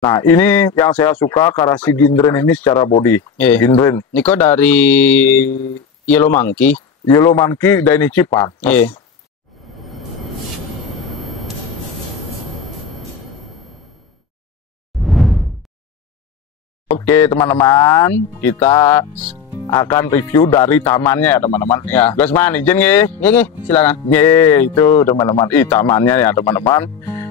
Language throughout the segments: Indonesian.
Nah, ini yang saya suka karena si Gindren ini secara body. Gindren. Niko dari Yellow Monkey. Yellow Monkey Dainichi Park. Oke, teman-teman, kita akan review dari tamannya ya, teman-teman. Ya, Gusman, izin nggih? Silakan. Itu teman-teman, tamannya ya, teman-teman.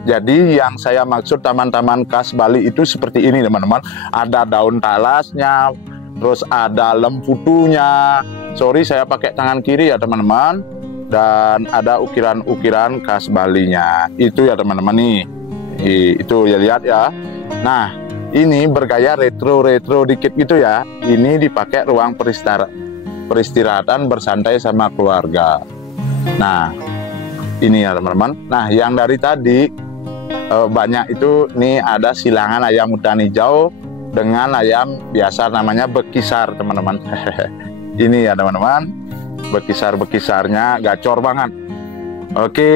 Jadi yang saya maksud taman-taman khas Bali itu seperti ini, teman-teman. Ada daun talasnya, terus ada lemputunya. Sorry, saya pakai tangan kiri ya, teman-teman. Dan ada ukiran-ukiran khas Balinya. Itu ya, teman-teman nih. Itu ya, lihat ya. Nah, ini bergaya retro-retro dikit gitu ya. Ini dipakai ruang peristirahatan bersantai sama keluarga. Nah, ini ya, teman-teman. Nah, yang dari tadi banyak itu, nih ada silangan ayam hutan hijau dengan ayam biasa namanya bekisar, teman-teman. Ini ya, teman-teman, bekisar-bekisarnya gacor banget. Oke,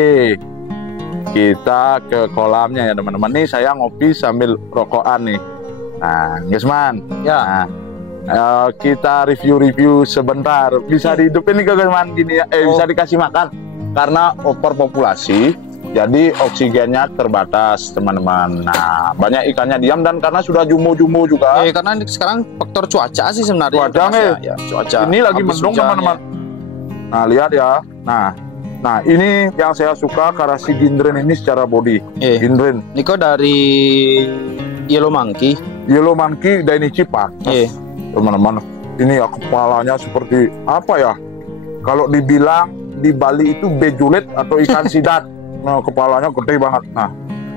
kita ke kolamnya ya, teman-teman. Nih saya ngopi sambil rokokan nih. Nah, Gusman ya, kita review sebentar. Bisa dihidupin nih ke Gusman gini ya, bisa dikasih makan karena overpopulasi. Jadi oksigennya terbatas, teman-teman. Nah, banyak ikannya diam dan karena sudah jumbo-jumbo juga. Karena sekarang faktor cuaca sih sebenarnya. Cuaca nih. Ya, cuaca. Ini lagi mendung, teman-teman. Nah, lihat ya. Nah, ini yang saya suka karena si Gindren ini secara body. Gindren. Niko dari Yellow Monkey. Yellow Monkey Dainichi Park. Teman-teman, ini ya kepalanya seperti apa ya? Kalau dibilang di Bali itu bejulet atau ikan sidat. Nah, kepalanya gede banget.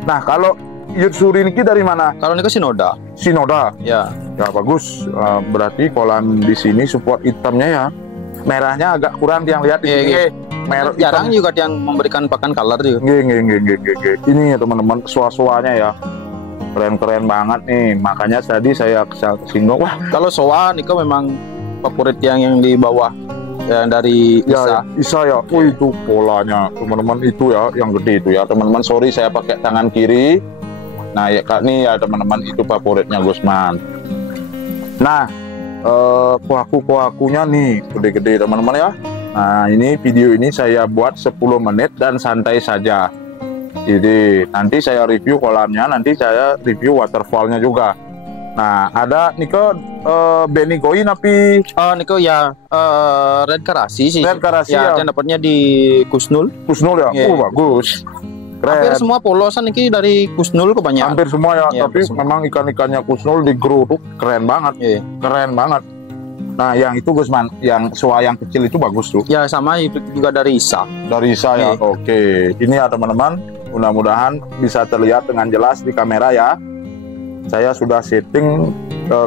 Nah, kalau Yutsuriniki dari mana? Kalau Niko Shinoda. Shinoda. Ya. Ya, bagus. Berarti kolam di sini support hitamnya ya. Merahnya agak kurang yang lihat di sini. Merah jarang juga yang memberikan pakan color juga. Ini ya, teman-teman, soa-soanya ya. Keren-keren banget nih. Makanya tadi saya singgung, wah, kalau soa Niko memang favorit yang di bawah. Yang dari Isa ya. Oh, itu polanya, teman-teman, itu ya yang gede itu ya, teman-teman. Sorry, saya pakai tangan kiri. Nah, ya Kak, nih ya, teman-teman, itu favoritnya Gusman. Nah, kuaku-kuakunya nih gede-gede, teman-teman ya. Nah, ini video ini saya buat 10 menit dan santai saja. Jadi nanti saya review kolamnya, nanti saya review waterfallnya juga. Nah, ada Niko Benigoi tapi Niko ya Red Karasi sih. Red Karasi ya. Yang dapatnya di Kusnul. Kusnul ya. Bagus. Keren. Hampir semua polosan ini dari Kusnul kebanyakan. Hampir semua ya, tapi memang ikan-ikannya Kusnul di grow tuh keren banget. Keren banget. Nah, yang itu Gusman, yang soa yang kecil itu bagus tuh. Ya, sama itu juga dari Isa. Dari Isa ya. Oke. Ini ya, teman-teman, mudah-mudahan bisa terlihat dengan jelas di kamera ya. Saya sudah setting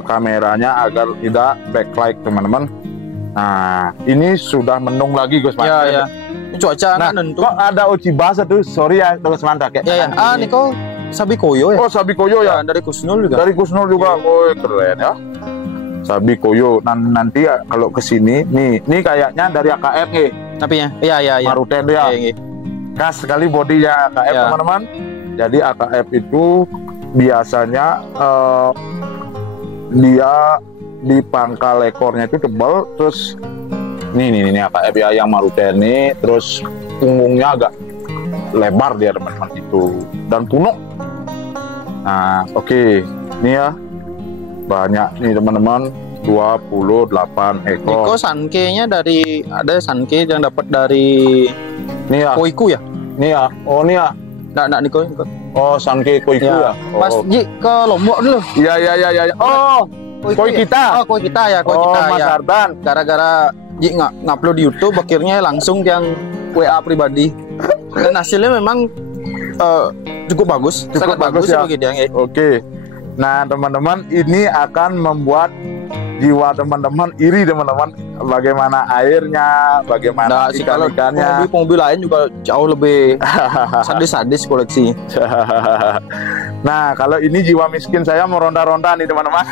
kameranya agar tidak backlight, teman-teman. Nah, ini sudah mendung lagi, Gusman. Ya. Ini cuaca nggak nentu. Kok ada Ochibasa tuh? Sorry ya, Gusman, pakai. Niko Sabi Koyo ya. Oh, Sabi Koyo ya. Dari Kusnul juga. Dari Kusnul juga. Oh, keren ya. Sabi Koyo. Nanti ya, kalau kesini, nih kayaknya dari AKF nih. Tapi ya. Maruten ya. Khas sekali bodinya AKF, teman-teman. Jadi AKF itu biasanya dia di pangkal ekornya itu tebal, terus ini AKF ya, yang Maruten nih, terus punggungnya agak lebar dia, teman-teman, itu, dan punuk. Nah, oke. Ini ya banyak nih, teman-teman, 28 ekor. Niko sanke-nya ada sanke yang dapat dari Koiku ya. Nih ya. Oh, nih ya. Nggak Niko. Oh, sanke Koiku ya. Mas Ji ke Lombok dulu. Iya. Oh, Koi kita. Oh, Koi kita ya. Mas Ardan. Gara-gara Ji ngupload di YouTube, akhirnya langsung yang WA pribadi. Dan hasilnya memang cukup bagus. Cukup bagus ya. Oke. Nah, teman-teman, ini akan membuat jiwa teman-teman iri, teman-teman. Bagaimana airnya, bagaimana ikan-ikannya. Mobil lain juga jauh lebih sadis-sadis koleksi. Nah, kalau ini jiwa miskin saya meronta-ronta nih, teman-teman.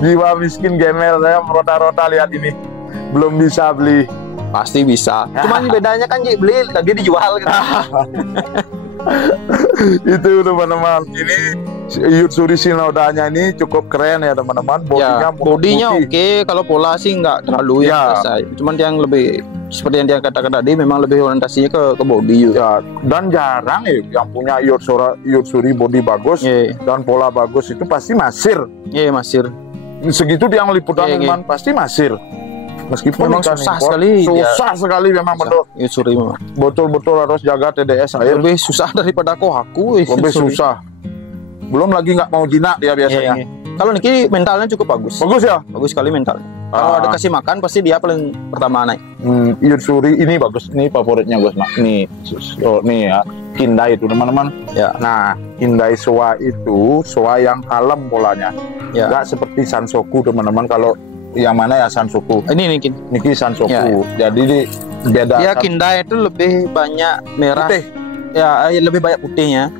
Jiwa miskin gamer saya meronta-ronta, lihat ini. Belum bisa beli. Pasti bisa. Cuman bedanya kan beli lagi dijual gitu. Itu, teman-teman. Ini Yutsuri Shinodanya ini cukup keren ya teman-teman. Bodinya oke, kalau pola sih nggak terlalu ya. Cuman yang lebih seperti yang dia katakan tadi, memang lebih orientasinya ke body juga. Dan jarang yang punya Yutsuri body bagus dan pola bagus itu pasti Masir. Masir. Segitu dia liputan teman, pasti Masir. Meskipun memang susah sekali, memang betul. Yutsuri memang. Betul harus jaga TDS air. Lebih susah daripada Kohaku. Lebih susah. Belum lagi nggak mau jinak dia biasanya. Kalau Niki mentalnya cukup bagus. Bagus ya? Bagus sekali mentalnya. Kalau ada kasih makan pasti dia paling pertama naik. Yutsuri ini bagus. Ini favoritnya Gus Mak. Nih ya. Kindai itu teman-teman. Ya. Nah, Kindai Soa itu Soa yang kalem polanya. Nggak seperti Sansoku teman-teman. Kalau yang mana ya Sansoku? Ini Niki Sansoku. Jadi beda. Dia Kindai itu lebih banyak merah. Putih. Ya, lebih banyak putihnya.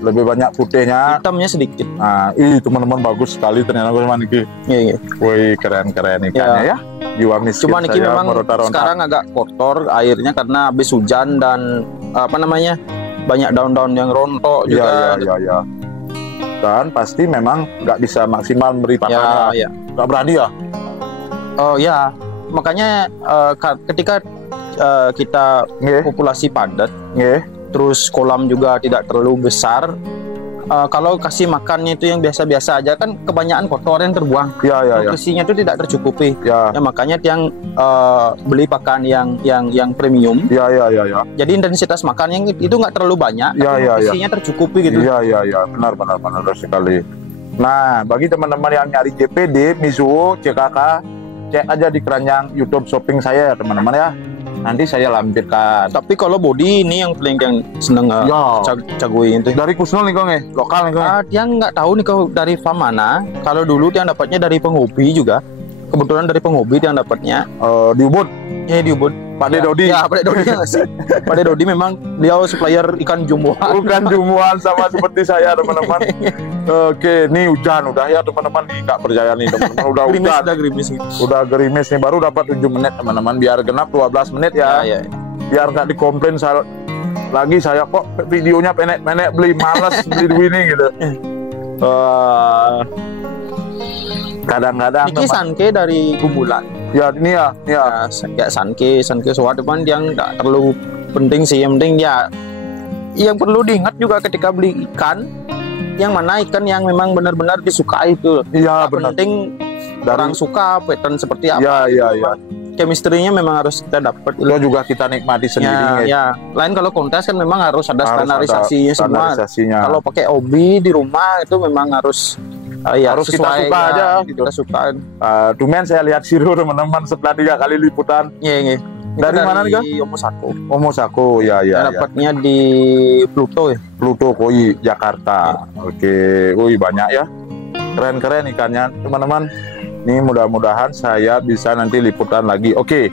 Hitamnya sedikit. Nah, teman-teman bagus sekali ternyata Gus Niki. Iya. Wih, keren ikannya ya. Jiwa miskin. Cuma Niki memang sekarang agak kotor airnya karena habis hujan dan banyak daun-daun yang rontok juga. Iya. Dan pasti memang nggak bisa maksimal memberi pakannya. Nggak berani ya? Oh ya, makanya ketika kita populasi padat, terus kolam juga tidak terlalu besar, kalau kasih makannya itu yang biasa-biasa aja kan kebanyakan kotor yang terbuang. Nutrisinya itu tidak tercukupi. Makanya yang beli pakan yang premium. Jadi intensitas makannya itu nggak terlalu banyak, tapi nutrisinya tercukupi gitu. Benar sekali. Nah, bagi teman-teman yang nyari JPD, Mizuho, CKK, cek aja di keranjang YouTube shopping saya ya teman-teman ya. Nanti saya lampirkan. Tapi kalau body ini yang paling seneng Cagui itu. Dari Kusnul nih kong lokal nih kong. Dia nggak tahu nih kau dari farm mana. Kalau dulu dia dapatnya dari penghobi juga. Kebetulan dari penghobi dia dapatnya di Ubud. Di Ubud. Pak Dodi. Ya, Pak Dodi sih. Pak Dodi memang dia supplier ikan jumboan. Bukan jumboan sama seperti saya teman-teman. Oke, nih hujan udah ya teman-teman, nih nggak percaya nih teman-teman, udah hujan. Udah gerimis nih, baru dapat 7 menit teman-teman, biar genap 12 menit ya. Biar nggak dikomplain saya kok videonya pendek-pendek, beli males beli ini gitu. Kadang-kadang Niki Sanke dari Gumbulan. Ini ya. Kayak Sanke Soa depan yang nggak terlalu penting sih, yang penting yang perlu diingat juga ketika beli ikan, yang mana ikan yang memang benar-benar disukai itu. Iya, benar. Penting orang suka pattern seperti apa. Iya. Chemistry-nya memang harus kita dapat. Itu juga kita nikmati sendiri. Lain kalau kontes kan memang harus ada standarisasinya semua. Kalau pakai obi di rumah itu memang harus harus kita suka aja gitu. Kita suka. Dumen saya lihat Siro teman-teman setelah 3 kali liputan. Iya. Dari mana nih kak? Omosako. Ya. Dapatnya di Pluto ya. Pluto Koi Jakarta. Oke. Banyak ya. Keren ikannya teman-teman. Ini mudah-mudahan saya bisa nanti liputan lagi. Oke.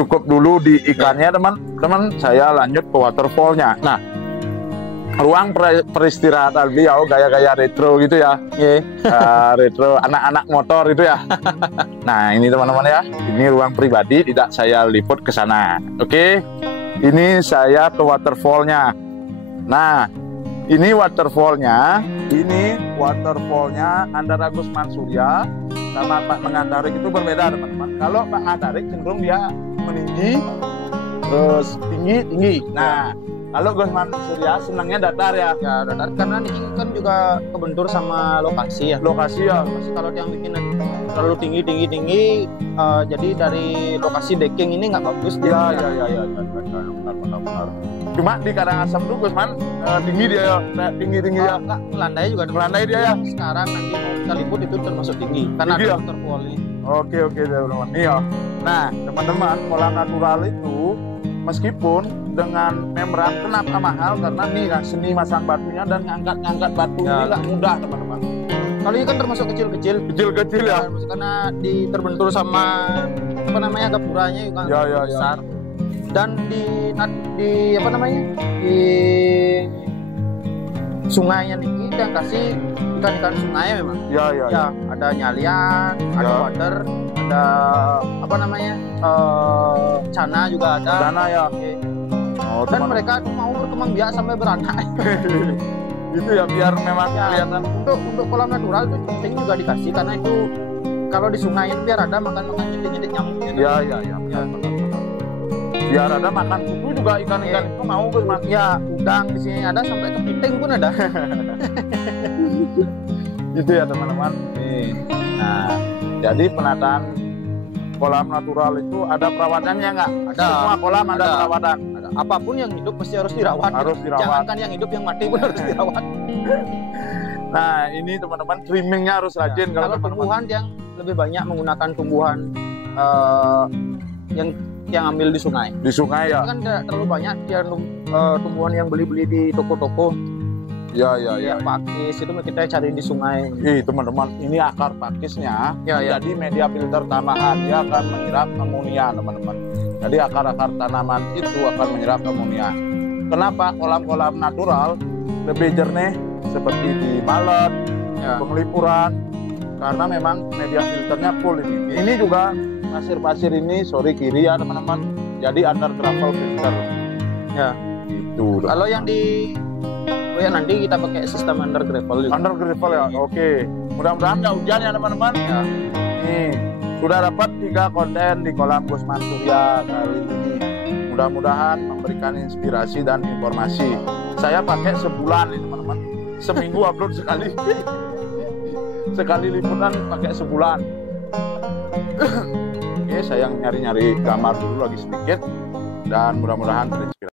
Cukup dulu di ikannya teman-teman. Saya lanjut ke waterfallnya. Nah, ruang peristirahatan beliau gaya-gaya retro gitu ya. Retro anak-anak motor itu ya. Nah, ini teman-teman ya. Ini ruang pribadi, tidak saya liput ke sana. Oke. Ini saya ke waterfallnya. Nah, ini waterfallnya antara Gusman Surya sama Pak Mengatarik itu berbeda teman-teman. Kalau Pak Mengatarik cenderung dia meninggi, terus tinggi. Nah, kalau Gusman Surya senangnya datar ya. Datar karena ini kan juga kebentur sama lokasi ya. Lokasi kalau yang bikin terlalu tinggi, jadi dari lokasi decking ini nggak bagus. Iya. Benar. Cuma di Karangasem tuh Gusman tinggi dia ya. Landai juga. Landai dia ya. Sekarang nanti mau kita liput itu termasuk tinggi karena ada waterfall ini. Oke teman-teman. Iya. Nah teman-teman, kolam natural itu meskipun dengan membran kenapa mahal, karena nih seni masang batunya dan ngangkat batu ini nggak mudah teman-teman. Kalau ini kan termasuk kecil ya. Karena terbentur sama gapuranya juga besar. Dan di sungainya nih kita kasih ikan sungai memang. Ya. Ada nyalian, ada water, ada cana juga ada. Cana ya. Dan mereka mau berkembang biak sampai beranak. Gitu ya, biar memang Ya, kelihatan. untuk kolam natural itu penting juga dikasih karena itu kalau di sungai itu biar ada makan nyedek nyamuknya. Ya, ya, ya, ya. Benar-benar. Biar ada makan kuku juga ikan-ikan itu mau Gus Mas. Ya, udang di sini ada sampai kepiting pun ada. Gitu ya teman-teman. Nih. Nah, jadi penataan kolam natural itu ada perawatannya nggak? Ada. Semua kolam ada Ada. perawatan. Ada. Apapun yang hidup pasti harus dirawat. Harus dirawat. Jangankan yang hidup, yang mati pun harus dirawat. Nah, ini teman-teman trimmingnya harus rajin Kalau teman-teman. tumbuhan yang lebih banyak menggunakan tumbuhan yang ambil di sungai. Di sungai ya. Kan tidak terlalu banyak dia tumbuhan yang beli-beli di toko-toko. Ya, ya, ya. Ya, pakis itu kita cari di sungai. Teman-teman, ini akar pakisnya Ya, ya. jadi media filter tanaman, dia akan menyerap amonia teman-teman. Jadi akar-akar tanaman itu akan menyerap amonia. Kenapa kolam-kolam natural lebih jernih seperti di Malet, Ya. Penglipuran, karena memang media filternya full ini. Ini juga pasir-pasir ini sorry kiri ya teman-teman. Jadi under gravel filter. Ya. Itu. Kalau yang di nanti kita pakai sistem under gravel juga. Under gravel ya. Oke. Mudah-mudahan nggak hujan ya teman-teman. Ya. Nih, sudah dapat 3 konten di kolam Gusman Surya kali ini. Mudah-mudahan memberikan inspirasi dan informasi. Saya pakai sebulan ini teman-teman. Seminggu upload sekali. Sekali liputan pakai sebulan. Oke, saya nyari-nyari gambar dulu lagi sedikit dan mudah-mudahan